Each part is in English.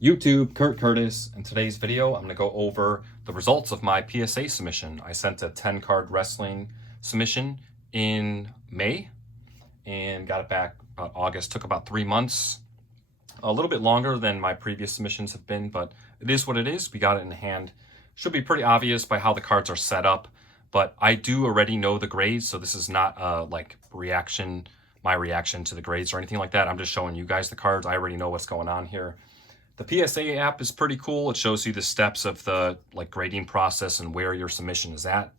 YouTube, Kurt Curtis. In today's video, I'm going to go over the results of my PSA submission. I sent a 10-card wrestling submission in May and got it back about August. Took about 3 months, a little bit longer than my previous submissions have been, but it is what it is. We got it in hand. Should be pretty obvious by how the cards are set up, but I do already know the grades, so this is not my reaction to the grades or anything like that. I'm just showing you guys the cards. I already know what's going on here. The PSA app is pretty cool. It shows you the steps of the grading process and where your submission is at.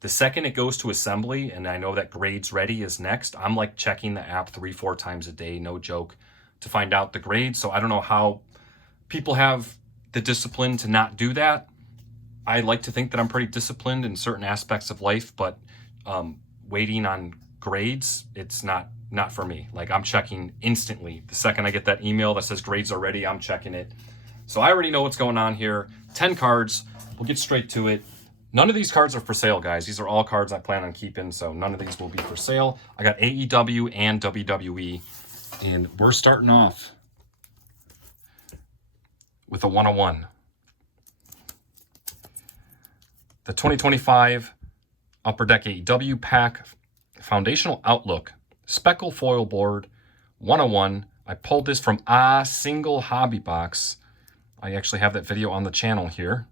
The second it goes to assembly, and I know that grades ready is next, I'm checking the app 3-4 times a day, no joke, to find out the grades. So I don't know how people have the discipline to not do that. I like to think that I'm pretty disciplined in certain aspects of life, but waiting on grades, it's not for me. I'm checking instantly. The second I get that email that says grades are ready, I'm checking it. So I already know what's going on here. 10 cards, we'll get straight to it. None of these cards are for sale, guys. These are all cards I plan on keeping, so none of these will be for sale. I got AEW and WWE, and we're starting off with a 101. The 2025 Upper Deck AEW Pack Foundational Outlook Speckle Foil Board 101. I pulled this from a single hobby box. I actually have that video on the channel here,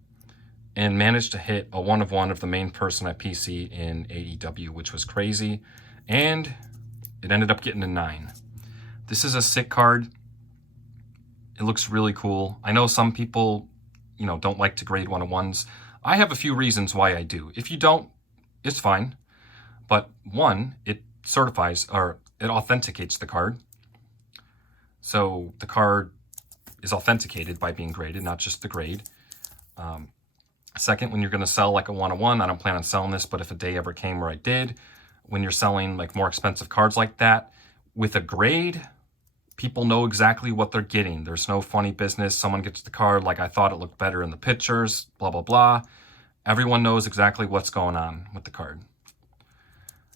and managed to hit a 1 of 1 of the main person at PC in AEW, which was crazy. And it ended up getting a 9. This is a sick card. It looks really cool. I know some people, don't like to grade 101s. I have a few reasons why I do. If you don't, it's fine. But one, it certifies or it authenticates the card. So the card is authenticated by being graded, not just the grade. Second, when you're going to sell a 101, I don't plan on selling this, but if a day ever came where I did, when you're selling more expensive cards like that, with a grade, people know exactly what they're getting. There's no funny business. Someone gets the card I thought it looked better in the pictures, blah, blah, blah. Everyone knows exactly what's going on with the card.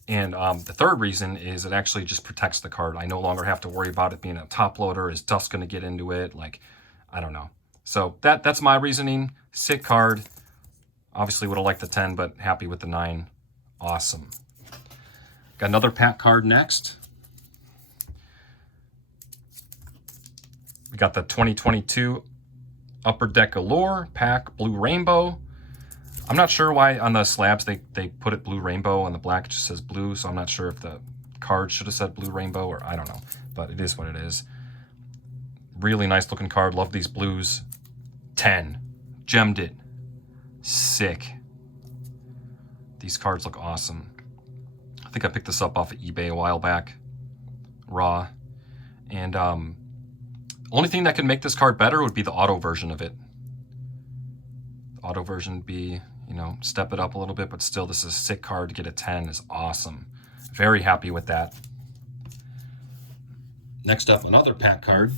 And the third reason is it actually just protects the card. I no longer have to worry about it being a top loader. Is dust going to get into it? I don't know. So that's my reasoning. Sick card. Obviously would have liked the 10, but happy with the 9. Awesome. Got another pack card next. We got the 2022 Upper Deck Allure Pack Blue Rainbow. I'm not sure why on the slabs they put it Blue Rainbow, and the black just says blue, so I'm not sure if the card should have said Blue Rainbow, or I don't know, but it is what it is. Really nice looking card. Love these blues. 10. Gemmed it. Sick. These cards look awesome. I think I picked this up off of eBay a while back. Raw. And only thing that could make this card better would be the auto version of it. The auto version would be, step it up a little bit, but still, this is a sick card. To get a 10 is awesome. Very happy with that. Next up, another pack card.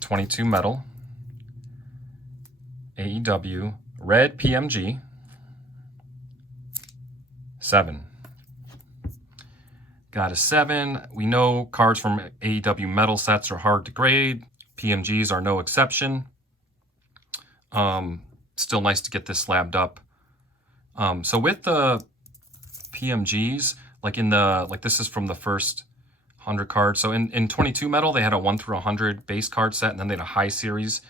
22 metal. AEW Red PMG. 7. Got a 7. We know cards from AEW metal sets are hard to grade. PMGs are no exception. Still nice to get this slabbed up. So with the PMGs, this is from the first 100 cards. So in 22 metal, they had a 1 through 100 base card set, and then they had a high series,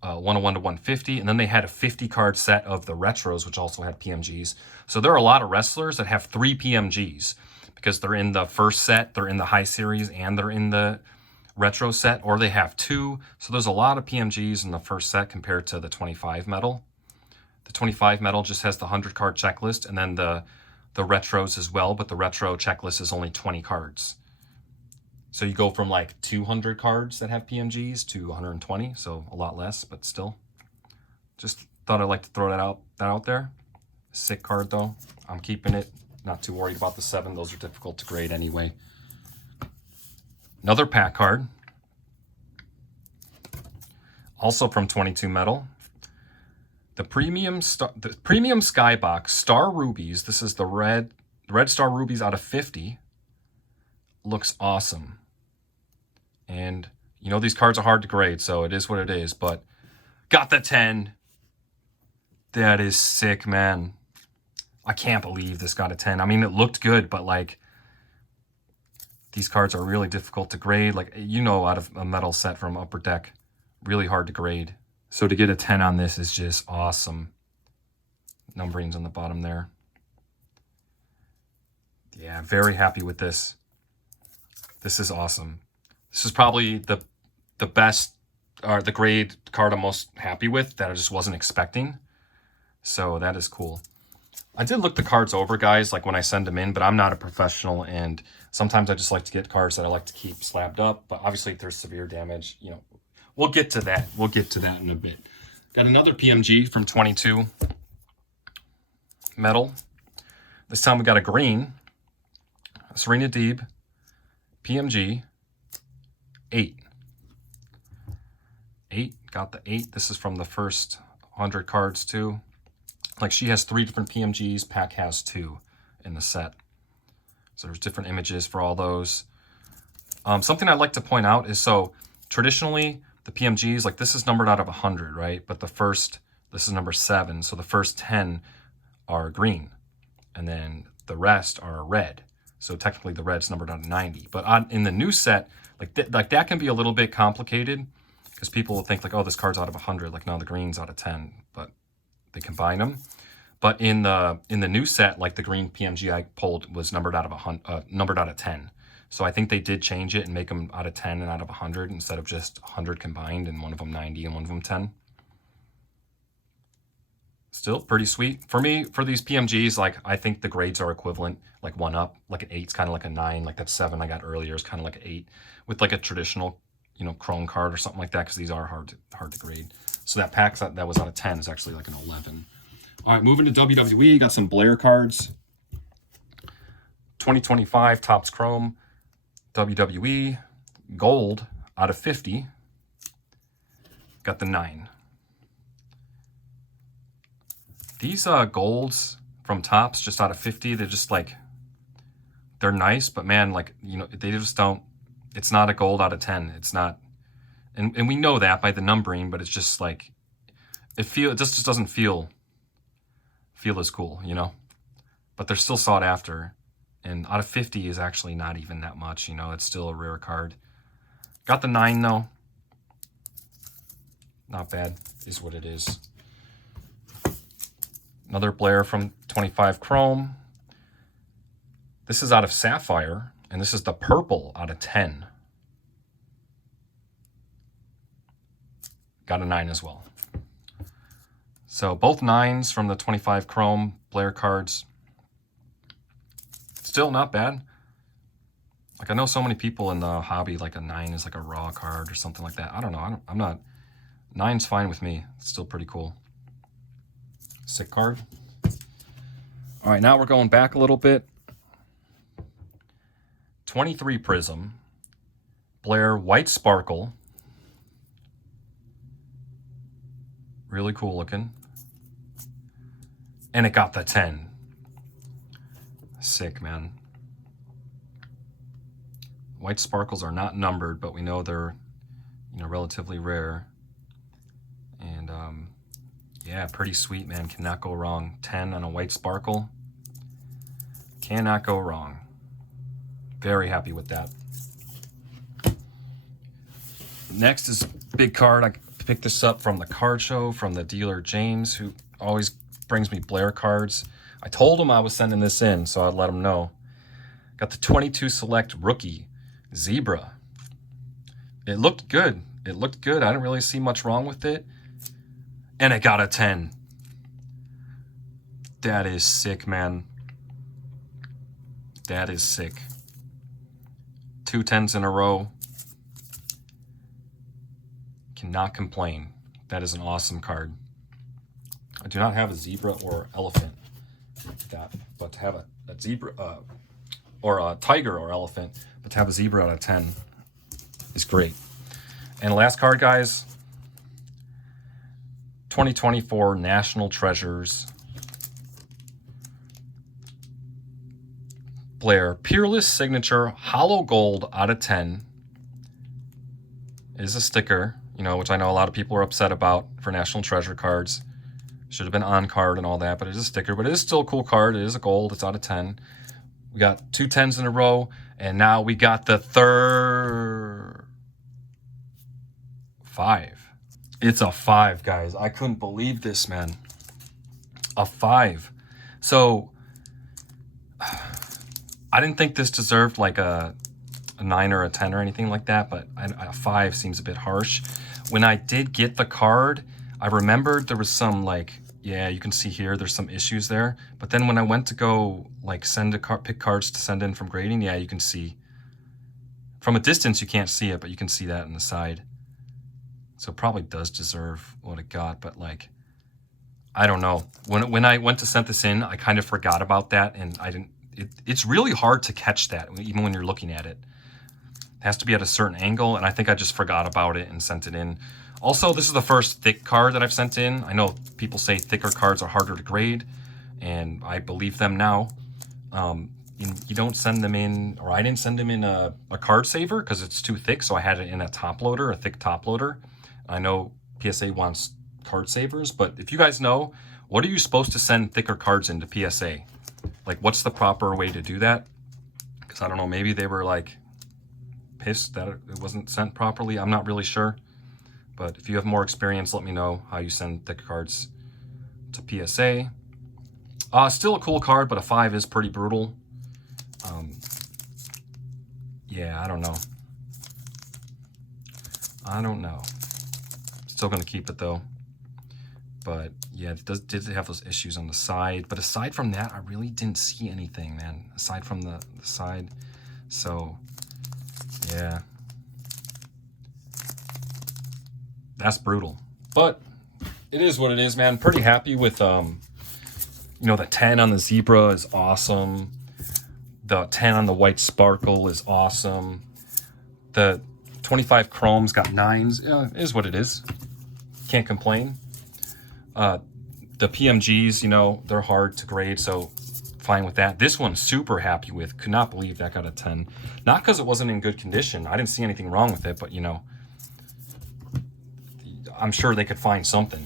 101 to 150, and then they had a 50 card set of the retros, which also had PMGs. So there are a lot of wrestlers that have 3 PMGs because they're in the first set, they're in the high series, and they're in the retro set, or they have 2. So there's a lot of PMGs in the first set compared to the 25 metal. The 25 metal just has the 100 card checklist, and then the retros as well, but the retro checklist is only 20 cards. So you go from 200 cards that have PMGs to 120, so a lot less, but still. Just thought I'd like to throw that out there. Sick card though. I'm keeping it. Not too worried about the 7. Those are difficult to grade anyway. Another pack card. Also from 22 metal. The premium Skybox Star Rubies. This is the red Star Rubies out of 50. Looks awesome. And You know, these cards are hard to grade, so it is what it is, but got the 10. That is sick, man. I can't believe this got a 10. I mean, it looked good, but like, these cards are really difficult to grade. Like, you know, out of a metal set from Upper Deck, really hard to grade. So to get a 10 on this is just awesome. Numbering's on the bottom there. Yeah, very happy with this. This is awesome. This is probably the best, or the grade card I'm most happy with that I just wasn't expecting. So that is cool. I did look the cards over, guys, like when I send them in, but I'm not a professional, and sometimes I just like to get cards that I like to keep slabbed up. But obviously, if there's severe damage, you know, we'll get to that. We'll get to that in a bit. Got another PMG from 22 metal. This time we got a green, Serena Deeb, PMG, 8. 8, got the 8. This is from the first 100 cards too. Like, she has 3 different PMGs, pack has 2 in the set. So there's different images for all those. Something I'd like to point out is, so traditionally the PMGs, like this is numbered out of 100, right? But this is number 7. So the first 10 are green, and then the rest are red. So technically the red's numbered out of 90. But in the new set, like that can be a little bit complicated, because people will think like, oh, this card's out of 100. Like, no, the green's out of 10. But they combine them. But in the new set, like the green PMG I pulled was numbered out of 10. So I think they did change it and make them out of 10 and out of 100 instead of just 100 combined, and one of them 90 and one of them 10. Still pretty sweet. For me, for these PMGs, like, I think the grades are equivalent, like 1 up, like an 8's kind of like a 9, like that 7 I got earlier is kind of like an 8 with like a traditional, you know, chrome card or something like that, because these are hard to grade. So that pack that was out of 10 is actually like an 11. All right, moving to WWE, got some Blair cards. 2025 Topps Chrome, WWE, gold out of 50. Got the 9. These golds from Topps just out of 50, they're just like, they're nice, but man, like, you know, they just don't, it's not a gold out of 10. It's not, and we know that by the numbering, but it's just like, it just doesn't feel as cool, you know? But they're still sought after, and out of 50 is actually not even that much, you know? It's still a rare card. Got the 9 though. Not bad, is what it is. Another Blair from 25 Chrome. This is out of Sapphire, and this is the purple out of 10. Got a 9 as well. So both 9s from the 25 Chrome Blair cards. Still not bad. Like, I know so many people in the hobby, like a 9 is like a raw card or something like that. I don't know. I'm not. 9's fine with me. It's still pretty cool. Sick card. All right, now we're going back a little bit. 23 Prism. Blair White Sparkle. Really cool looking. And it got the 10. Sick, man. White sparkles are not numbered, but we know they're, you know, relatively rare. And yeah, pretty sweet, man. Cannot go wrong. 10 on a white sparkle. Cannot go wrong. Very happy with that. Next is big card. I picked this up from the card show from the dealer James, who always brings me Blair cards. I told him I was sending this in, so I'd let him know. Got the 22 Select Rookie Zebra. It looked good. It looked good. I didn't really see much wrong with it. And it got a 10. That is sick, man. That is sick. 2 10s in a row. Cannot complain. That is an awesome card. I do not have a zebra or elephant like that, but to have a zebra or a tiger or elephant, but to have a zebra out of 10 is great. And last card, guys, 2024 National Treasures. Blair Peerless Signature Hollow Gold out of 10. is a sticker, you know, which I know a lot of people are upset about for National Treasure cards. Should have been on card and all that, but it is a sticker. But it is still a cool card. It is a gold. It's out of 10. We got 2 10s in a row, and now we got the third 5. It's a 5, guys. I couldn't believe this, man. A 5. So I didn't think this deserved like a 9 or a 10 or anything like that, but a 5 seems a bit harsh. When I did get the card, I remembered there was some like, yeah, you can see here, there's some issues there. But then when I went to go like pick cards to send in from grading, yeah, you can see. From a distance, you can't see it, but you can see that on the side. So it probably does deserve what it got, but like, I don't know. When I went to send this in, I kind of forgot about that, and I didn't, it's really hard to catch that, even when you're looking at it. It has to be at a certain angle, and I think I just forgot about it and sent it in. Also, this is the first thick card that I've sent in. I know people say thicker cards are harder to grade, and I believe them now. You don't send them in, or I didn't send them in a card saver because it's too thick, so I had it in a top loader, a thick top loader. I know PSA wants card savers, but if you guys know, what are you supposed to send thicker cards into PSA? Like, what's the proper way to do that? Because I don't know, maybe they were like pissed that it wasn't sent properly. I'm not really sure. But if you have more experience, let me know how you send thick cards to PSA. Still a cool card, but a 5 is pretty brutal. Yeah, I don't know. Still going to keep it, though. But, yeah, it did have those issues on the side. But aside from that, I really didn't see anything, man. Aside from the side. So, yeah. That's brutal, but it is what it is, man. Pretty happy with, you know, the 10 on the zebra is awesome. The 10 on the white sparkle is awesome. The 25 chrome's got 9s. Yeah, it is what it is. Can't complain. The PMGs, you know, they're hard to grade, so fine with that. This one, super happy with. Could not believe that got a 10. Not because it wasn't in good condition. I didn't see anything wrong with it, but, you know, I'm sure they could find something.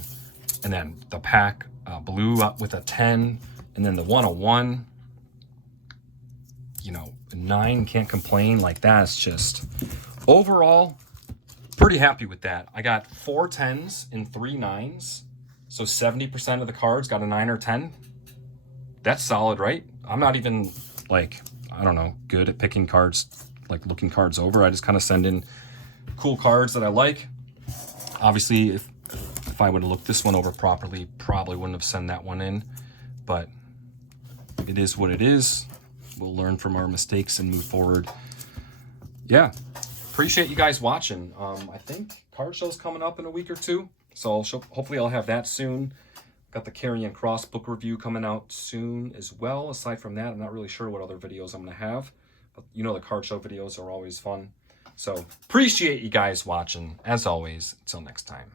And then the pack blue up with a 10, and then the 101, you know, 9, can't complain. Like, that's just, overall, pretty happy with that. I got 4 10s and 3 9s, so 70% of the cards got a 9 or 10. That's solid, right? I'm not even, like, I don't know, good at picking cards, like looking cards over. I just kind of send in cool cards that I like. Obviously, if I would have looked this one over properly, probably wouldn't have sent that one in. But it is what it is. We'll learn from our mistakes and move forward. Yeah, appreciate you guys watching. I think card show's coming up in a week or 2, so hopefully I'll have that soon. Got the Carrying Cross book review coming out soon as well. Aside from that, I'm not really sure what other videos I'm going to have. But you know, the card show videos are always fun. So appreciate you guys watching. As always, until next time.